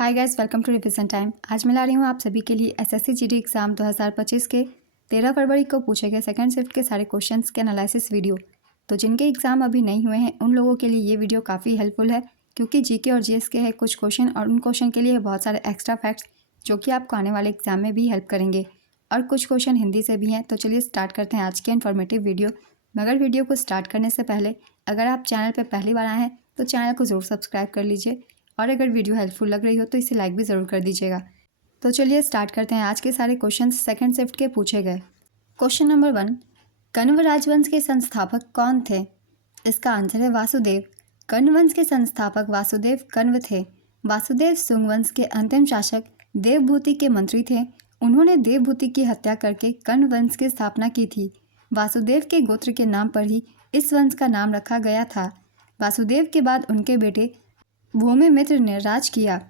Hi guys, welcome to revision time. आज मैं ला रही हूँ आप सभी के लिए एसएससी जीडी एग्ज़ाम 2025 के 13 फरवरी को पूछे गए सेकंड शिफ्ट के सारे क्वेश्चंस के एनालिसिस वीडियो। तो जिनके एग्ज़ाम अभी नहीं हुए हैं उन लोगों के लिए ये वीडियो काफ़ी हेल्पफुल है, क्योंकि जीके और जीएस के हैं कुछ क्वेश्चन और उन क्वेश्चन के लिए बहुत सारे एक्स्ट्रा फैक्ट्स जो कि आपको आने वाले एग्जाम में भी हेल्प करेंगे, और कुछ क्वेश्चन हिंदी से भी हैं। तो चलिए स्टार्ट करते हैं आज के इन्फॉर्मेटिव वीडियो। मगर वीडियो को स्टार्ट करने से पहले अगर आप चैनल पर पहली बार आए हैं तो चैनल को ज़रूर सब्सक्राइब कर लीजिए, और अगर वीडियो हेल्पफुल लग रही हो तो इसे लाइक भी ज़रूर कर दीजिएगा। तो चलिए स्टार्ट करते हैं आज के सारे क्वेश्चंस सेकंड शिफ्ट के पूछे गए। क्वेश्चन नंबर 1, कण्व राजवंश के संस्थापक कौन थे? इसका आंसर है वासुदेव। कण्व वंश के संस्थापक वासुदेव कण्व थे। वासुदेव शुंग वंश के अंतिम शासक देवभूति के मंत्री थे। उन्होंने देवभूति की हत्या करके कण्व वंश की स्थापना की थी। वासुदेव के गोत्र के नाम पर ही इस वंश का नाम रखा गया था। वासुदेव के बाद उनके बेटे भूमिमित्र ने राज किया।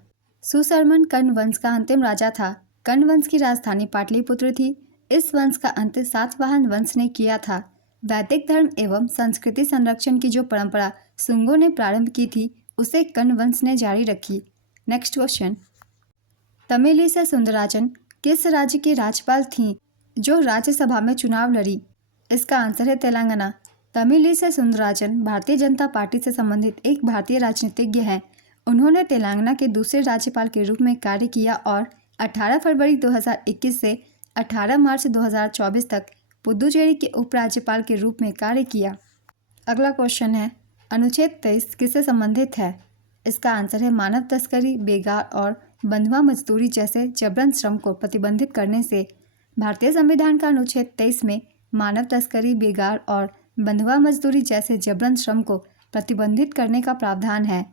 सुशर्मन कण्व वंश का अंतिम राजा था। कण्व वंश की राजधानी पाटलिपुत्र थी। इस वंश का अंत सातवाहन वंश ने किया था। वैदिक धर्म एवं संस्कृति संरक्षण की जो परंपरा शुंगों ने प्रारंभ की थी उसे कण्व वंश ने जारी रखी। नेक्स्ट क्वेश्चन, तमिलिसै सुंदराजन किस राज्य की राज्यपाल थीं जो राज्यसभा में चुनाव लड़ी? इसका आंसर है तेलंगाना। तमिलिसै सुंदराजन भारतीय जनता पार्टी से संबंधित एक भारतीय राजनीतिज्ञ हैं। उन्होंने तेलंगाना के दूसरे राज्यपाल के रूप में कार्य किया और 18 फरवरी 2021 से 18 मार्च 2024 तक पुदुचेरी के उपराज्यपाल के रूप में कार्य किया। अगला क्वेश्चन है, अनुच्छेद 23 किससे संबंधित है? इसका आंसर है मानव तस्करी, बेगार और बंधुआ मजदूरी जैसे जबरन श्रम को प्रतिबंधित करने से। भारतीय संविधान का अनुच्छेद 23 में मानव तस्करी, बेगार और बंधुआ मजदूरी जैसे जबरन श्रम को प्रतिबंधित करने का प्रावधान है।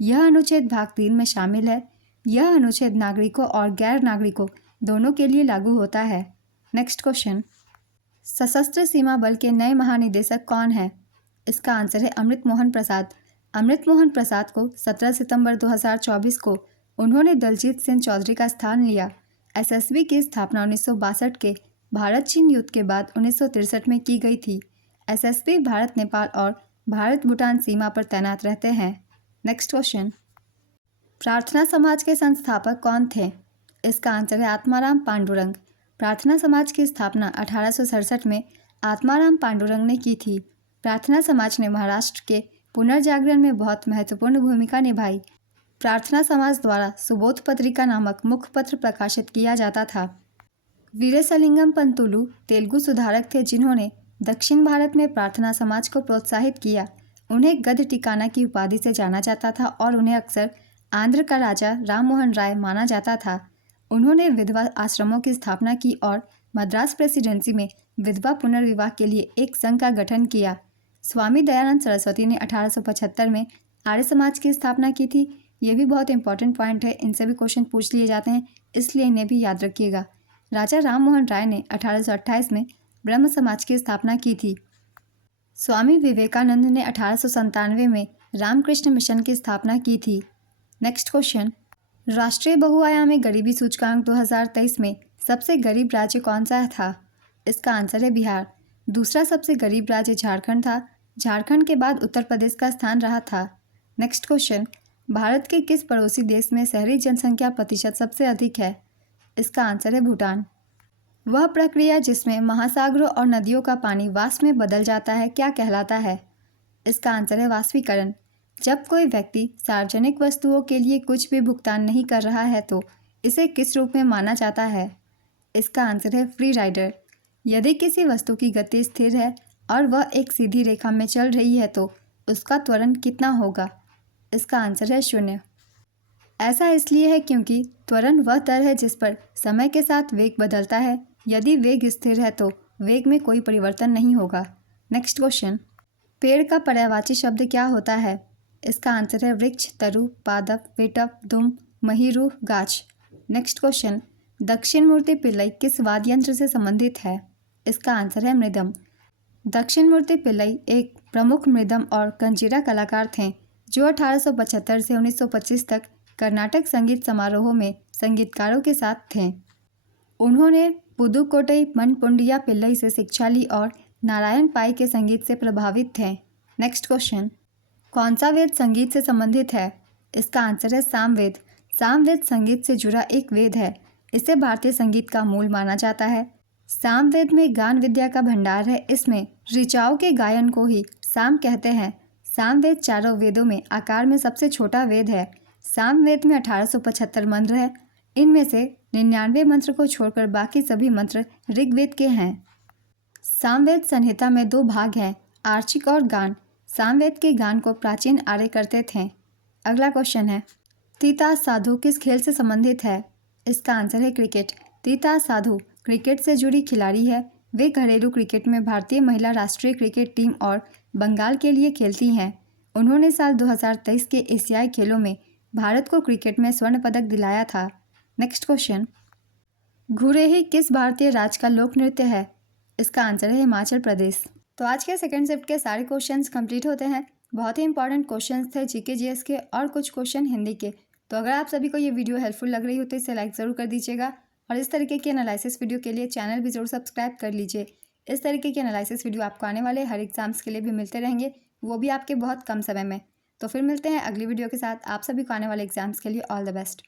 यह अनुच्छेद भाग 3 में शामिल है। यह अनुच्छेद नागरिकों और गैर नागरिकों दोनों के लिए लागू होता है। नेक्स्ट क्वेश्चन, सशस्त्र सीमा बल के नए महानिदेशक कौन है? इसका आंसर है अमृत मोहन प्रसाद। अमृत मोहन प्रसाद को 17 सितंबर 2024 को उन्होंने दलजीत सिंह चौधरी का स्थान लिया। एसएसबी की स्थापना 1962 के भारत चीन युद्ध के बाद 1963 में की गई थी। एसएसबी भारत नेपाल और भारत भूटान सीमा पर तैनात रहते हैं। नेक्स्ट क्वेश्चन, प्रार्थना समाज के संस्थापक कौन थे? इसका आंसर है आत्माराम पांडुरंग। प्रार्थना समाज की स्थापना 1867 में आत्माराम पांडुरंग ने की थी। प्रार्थना समाज ने महाराष्ट्र के पुनर्जागरण में बहुत महत्वपूर्ण भूमिका निभाई। प्रार्थना समाज द्वारा सुबोध पत्रिका नामक मुख्य पत्र प्रकाशित किया जाता था। वीरेशलिंगम पंतुलु तेलुगु सुधारक थे जिन्होंने दक्षिण भारत में प्रार्थना समाज को प्रोत्साहित किया। उन्हें गद्य टिकाना की उपाधि से जाना जाता था और उन्हें अक्सर आंध्र का राजा राम मोहन राय माना जाता था। उन्होंने विधवा आश्रमों की स्थापना की और मद्रास प्रेसिडेंसी में विधवा पुनर्विवाह के लिए एक संघ का गठन किया। स्वामी दयानंद सरस्वती ने 1875 में आर्य समाज की स्थापना की थी। ये भी बहुत इंपॉर्टेंट पॉइंट है, इनसे भी क्वेश्चन पूछ लिए जाते हैं, इसलिए इन्हें भी याद रखिएगा। राजा राम मोहन राय ने 1828 में ब्रह्म समाज की स्थापना की थी। स्वामी विवेकानंद ने 1897 में रामकृष्ण मिशन की स्थापना की थी। नेक्स्ट क्वेश्चन, राष्ट्रीय बहुआयामी गरीबी सूचकांक 2023 में सबसे गरीब राज्य कौन सा था? इसका आंसर है बिहार। दूसरा सबसे गरीब राज्य झारखंड था। झारखंड के बाद उत्तर प्रदेश का स्थान रहा था। नेक्स्ट क्वेश्चन, भारत के किस पड़ोसी देश में शहरी जनसंख्या प्रतिशत सबसे अधिक है? इसका आंसर है भूटान। वह प्रक्रिया जिसमें महासागरों और नदियों का पानी वाष्प में बदल जाता है क्या कहलाता है? इसका आंसर है वाष्पीकरण। जब कोई व्यक्ति सार्वजनिक वस्तुओं के लिए कुछ भी भुगतान नहीं कर रहा है तो इसे किस रूप में माना जाता है? इसका आंसर है फ्री राइडर। यदि किसी वस्तु की गति स्थिर है और वह एक सीधी रेखा में चल रही है तो उसका त्वरण कितना होगा? इसका आंसर है 0। ऐसा इसलिए है क्योंकि त्वरण वह दर है जिस पर समय के साथ वेग बदलता है। यदि वेग स्थिर है तो वेग में कोई परिवर्तन नहीं होगा। नेक्स्ट क्वेश्चन, पेड़ का पर्यायवाची शब्द क्या होता है? इसका आंसर है वृक्ष, तरु, पादप, वेटप, दुम, महिरू, गाछ। नेक्स्ट क्वेश्चन, दक्षिण मूर्ति पिल्लई किस वाद्य यंत्र से संबंधित है? इसका आंसर है मृदम। दक्षिण मूर्ति पिल्लई एक प्रमुख मृदम और कंजीरा कलाकार थे जो 1875 से 1925 तक कर्नाटक संगीत समारोहों में संगीतकारों के साथ थे। उन्होंने पुदुकोट्टई मनपुंडिया पिल्लई से शिक्षा ली और नारायण पाई के संगीत से प्रभावित थे। नेक्स्ट क्वेश्चन, कौन सा वेद संगीत से संबंधित है? इसका आंसर है सामवेद। सामवेद संगीत से जुड़ा एक वेद है। इसे भारतीय संगीत का मूल माना जाता है। सामवेद में गान विद्या का भंडार है। इसमें ऋचाओं के गायन को ही साम कहते हैं। सामवेद चारों वेदों में आकार में सबसे छोटा वेद है। सामवेद में 1875 मंत्र है। इनमें से 99 मंत्र को छोड़कर बाकी सभी मंत्र ऋग्वेद के हैं। सामवेद संहिता में 2 भाग हैं, आर्चिक और गान। सामवेद के गान को प्राचीन आर्य करते थे। अगला क्वेश्चन है, तीता साधु किस खेल से संबंधित है? इसका आंसर है क्रिकेट। तीता साधु क्रिकेट से जुड़ी खिलाड़ी है। वे घरेलू क्रिकेट में भारतीय महिला राष्ट्रीय क्रिकेट टीम और बंगाल के लिए खेलती हैं। उन्होंने साल 2023 के एशियाई खेलों में भारत को क्रिकेट में स्वर्ण पदक दिलाया था। नेक्स्ट क्वेश्चन, घुरेही किस भारतीय राज्य का लोक नृत्य है? इसका आंसर है हिमाचल प्रदेश। तो आज के सेकंड शिफ्ट के सारे क्वेश्चंस कंप्लीट होते हैं। बहुत ही इंपॉर्टेंट क्वेश्चंस थे जीके जीएस के और कुछ क्वेश्चन हिंदी के। तो अगर आप सभी को ये वीडियो हेल्पफुल लग रही हो तो इसे लाइक ज़रूर कर दीजिएगा और इस तरीके के एनालिसिस वीडियो के लिए चैनल भी ज़रूर सब्सक्राइब कर लीजिए। इस तरीके के एनालिसिस वीडियो आपको आने वाले हर एग्जाम्स के लिए भी मिलते रहेंगे, वो भी आपके बहुत कम समय में। तो फिर मिलते हैं अगली वीडियो के साथ। आप सभी को आने वाले एग्जाम्स के लिए ऑल द बेस्ट।